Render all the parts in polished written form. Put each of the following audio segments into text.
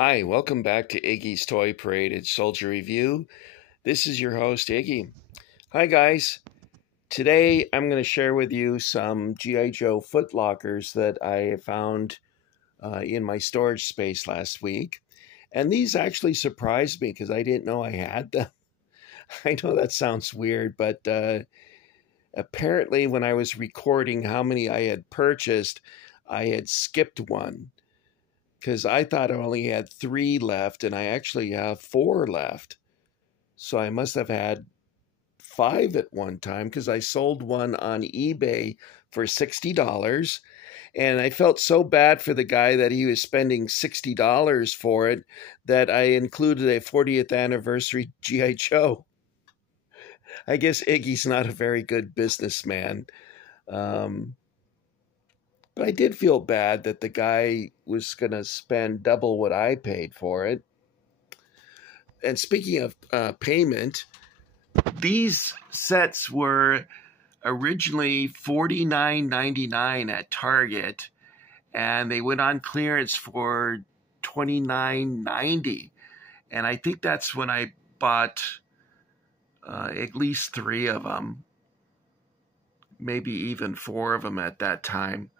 Hi, welcome back to Iggy's Toy Parade and Soldier Review. This is your host, Iggy. Hi, guys. Today I'm going to share with you some G.I. Joe Footlockers that I found in my storage space last week. And these actually surprised me because I didn't know I had them. I know that sounds weird, but apparently when I was recording how many I had purchased, I had skipped one, because I thought I only had 3 left, and I actually have 4 left. So I must have had 5 at one time, because I sold one on eBay for $60. And I felt so bad for the guy that he was spending $60 for it that I included a 40th anniversary G.I. Joe. I guess Iggy's not a very good businessman. But I did feel bad that the guy was going to spend double what I paid for it. And speaking of payment, these sets were originally $49.99 at Target, and they went on clearance for $29.90. And I think that's when I bought at least 3 of them, maybe even 4 of them at that time.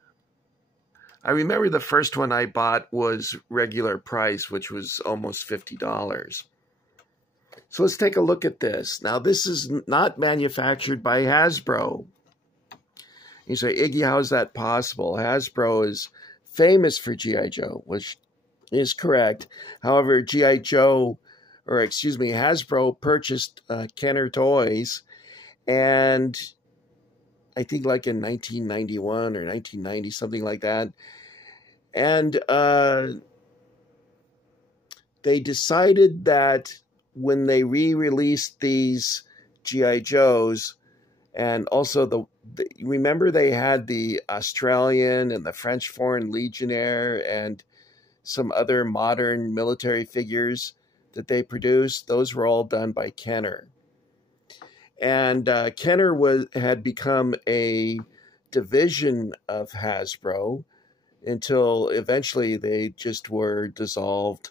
I remember the first one I bought was regular price, which was almost $50. So let's take a look at this. Now, this is not manufactured by Hasbro. You say, Iggy, how is that possible? Hasbro is famous for G.I. Joe, which is correct. However, Hasbro purchased Kenner Toys, and I think like in 1991 or 1990, something like that. And they decided that when they re-released these G.I. Joes, and also remember they had the Australian and the French Foreign Legionnaire and some other modern military figures that they produced? Those were all done by Kenner. And Kenner had become a division of Hasbro until eventually they just were dissolved,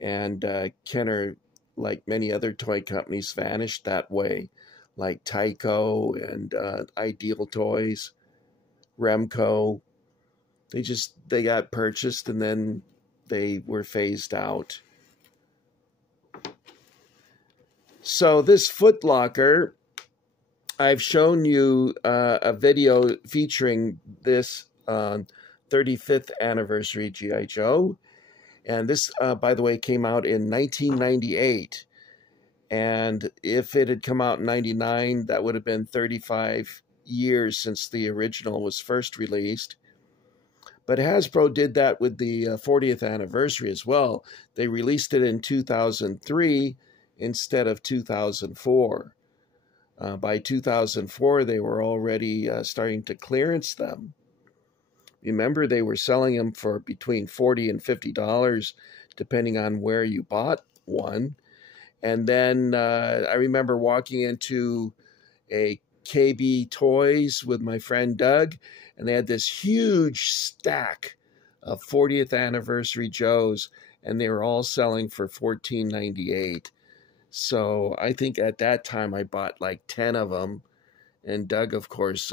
and Kenner, like many other toy companies, vanished that way, like Tyco and Ideal Toys, Remco. They got purchased and then they were phased out. So this Footlocker, I've shown you a video featuring this 35th anniversary G.I. Joe. And this, by the way, came out in 1998. And if it had come out in 99, that would have been 35 years since the original was first released. But Hasbro did that with the 40th anniversary as well. They released it in 2003 instead of 2004. By 2004, they were already starting to clearance them. Remember, they were selling them for between $40 and $50, depending on where you bought one. And then I remember walking into a KB Toys with my friend Doug, and they had this huge stack of 40th anniversary Joes, and they were all selling for $14.98. So I think at that time I bought like 10 of them, and Doug, of course,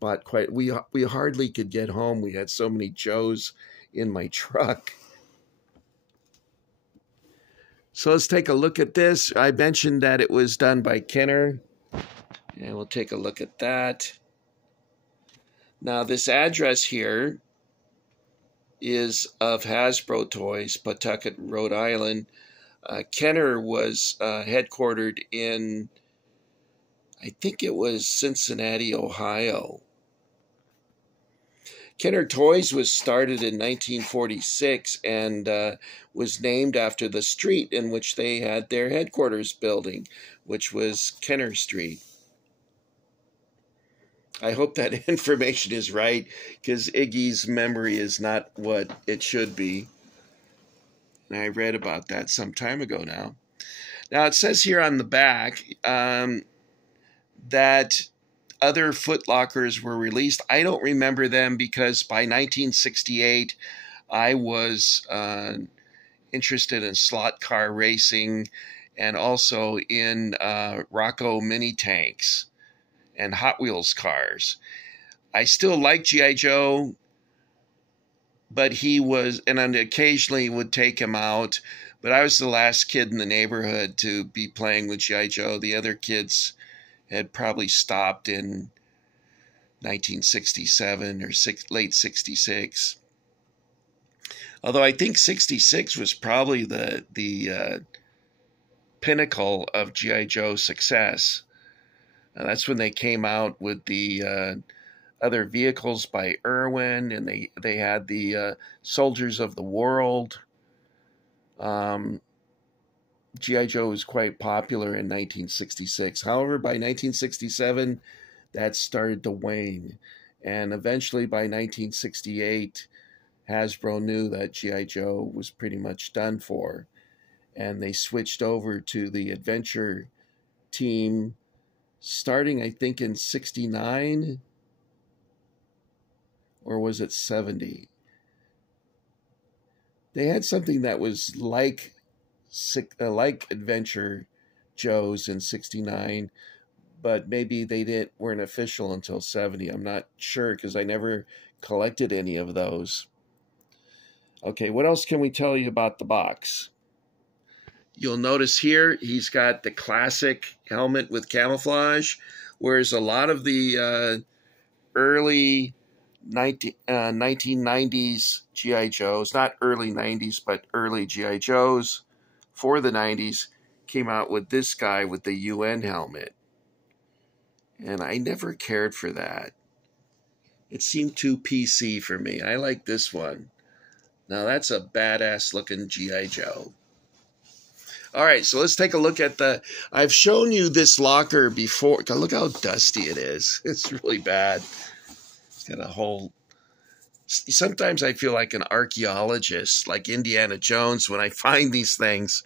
bought quite. We hardly could get home. We had so many Joes in my truck. So let's take a look at this. I mentioned that it was done by Kenner, and we'll take a look at that. Now, this address here is of Hasbro Toys, Pawtucket, Rhode Island. Kenner was headquartered in, I think it was Cincinnati, Ohio. Kenner Toys was started in 1946 and was named after the street in which they had their headquarters building, which was Kenner Street. I hope that information is right, because Iggy's memory is not what it should be. And I read about that some time ago now. Now, it says here on the back that other Footlockers were released. I don't remember them because by 1968, I was interested in slot car racing and also in Rocco mini tanks and Hot Wheels cars. I still like G.I. Joe, but he was, and I occasionally would take him out, but I was the last kid in the neighborhood to be playing with G.I. Joe. The other kids had probably stopped in 1967 or late 66. Although I think 66 was probably the pinnacle of G.I. Joe's success. That's when they came out with the other vehicles by Irwin, and they had the Soldiers of the World. G.I. Joe was quite popular in 1966. However, by 1967, that started to wane. And eventually by 1968, Hasbro knew that G.I. Joe was pretty much done for. And they switched over to the adventure team starting, I think, in 69. Or was it 70? They had something that was like Adventure Joe's in 69, but maybe they weren't official until 70. I'm not sure because I never collected any of those. Okay, what else can we tell you about the box? You'll notice here he's got the classic helmet with camouflage, whereas a lot of the early 1990s G.I. Joes, not early 90s, but early G.I. Joes for the 90s, came out with this guy with the UN helmet. And I never cared for that. It seemed too PC for me. I like this one. Now that's a badass looking G.I. Joe. All right, so let's take a look at I've shown you this locker before. God, look how dusty it is. It's really bad. It's got a whole... Sometimes I feel like an archaeologist, like Indiana Jones, when I find these things.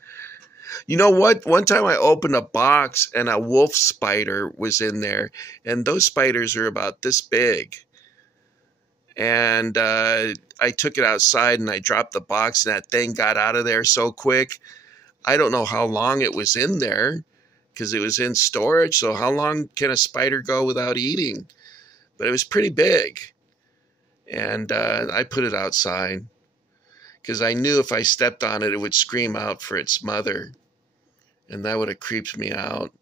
You know what? One time I opened a box and a wolf spider was in there, and those spiders are about this big. And I took it outside and I dropped the box, and that thing got out of there so quick. I don't know how long it was in there because it was in storage. So how long can a spider go without eating? But it was pretty big. And I put it outside because I knew if I stepped on it, it would scream out for its mother. And that would have creeped me out.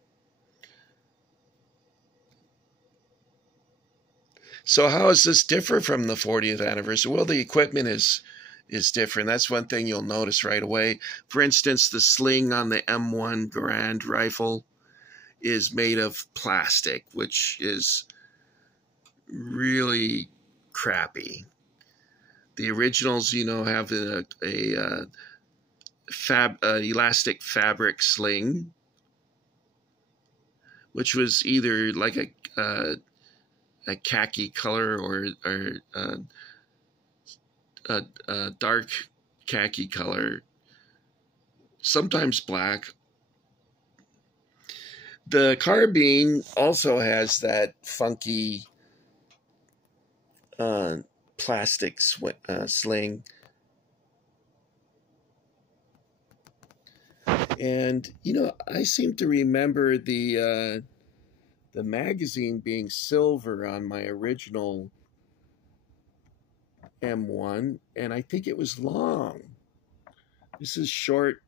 So how does this differ from the 40th anniversary? Well, the equipment is different. That's one thing you'll notice right away. For instance, the sling on the M1 Garand rifle is made of plastic, which is really crappy. The originals, have a elastic fabric sling, which was either like a khaki color or a dark khaki color, sometimes black. The carbine also has that funky plastic sling. And, I seem to remember the magazine being silver on my original M1, and I think it was long. This is a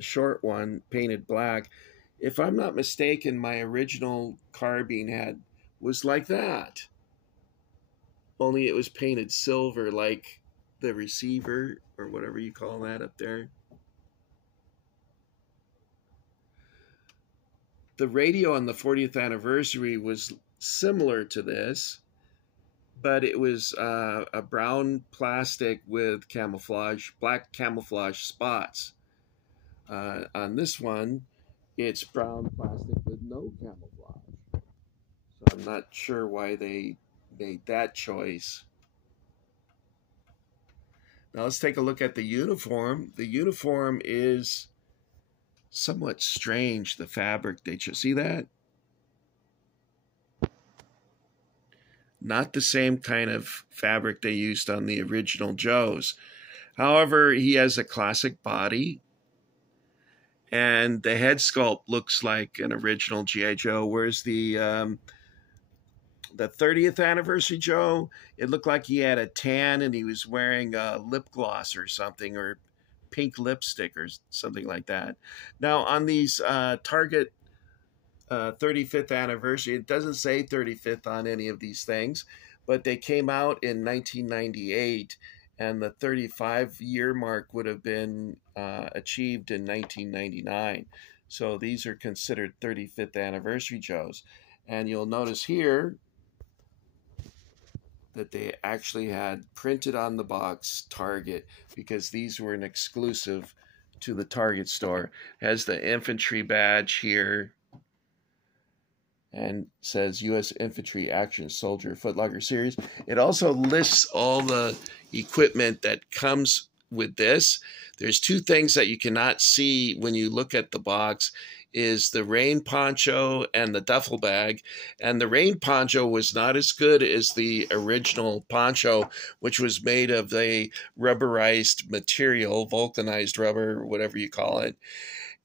short one, painted black. If I'm not mistaken, my original carbine was like that. Only it was painted silver, like the receiver, or whatever you call that up there. The radio on the 40th anniversary was similar to this, but it was a brown plastic with black camouflage spots. On this one, it's brown plastic with no camouflage. So I'm not sure why they made that choice. Now let's take a look at the uniform. The uniform is somewhat strange, the fabric. See that? Not the same kind of fabric they used on the original Joes. However, he has a classic body, and the head sculpt looks like an original G.I. Joe, whereas the 30th anniversary Joe, it looked like he had a tan and he was wearing a lip gloss or something, or pink lipstick or something like that. Now, on these Target 35th anniversary, it doesn't say 35th on any of these things, but they came out in 1998, and the 35-year mark would have been achieved in 1999. So these are considered 35th anniversary Joes. And you'll notice here that they actually had printed on the box Target, because these were an exclusive to the Target store. It has the infantry badge here and says U.S. Infantry Action Soldier Footlocker Series. It also lists all the equipment that comes with this. There's two things that you cannot see when you look at the box, is the rain poncho and the duffel bag. And the rain poncho was not as good as the original poncho, which was made of a rubberized material, vulcanized rubber, whatever you call it.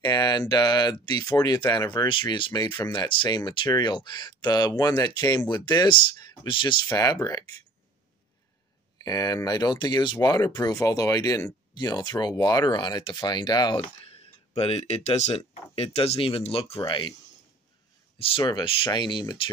And the 40th anniversary is made from that same material. The one that came with this was just fabric. And I don't think it was waterproof, although I didn't, throw water on it to find out. But it doesn't even look right. It's sort of a shiny material.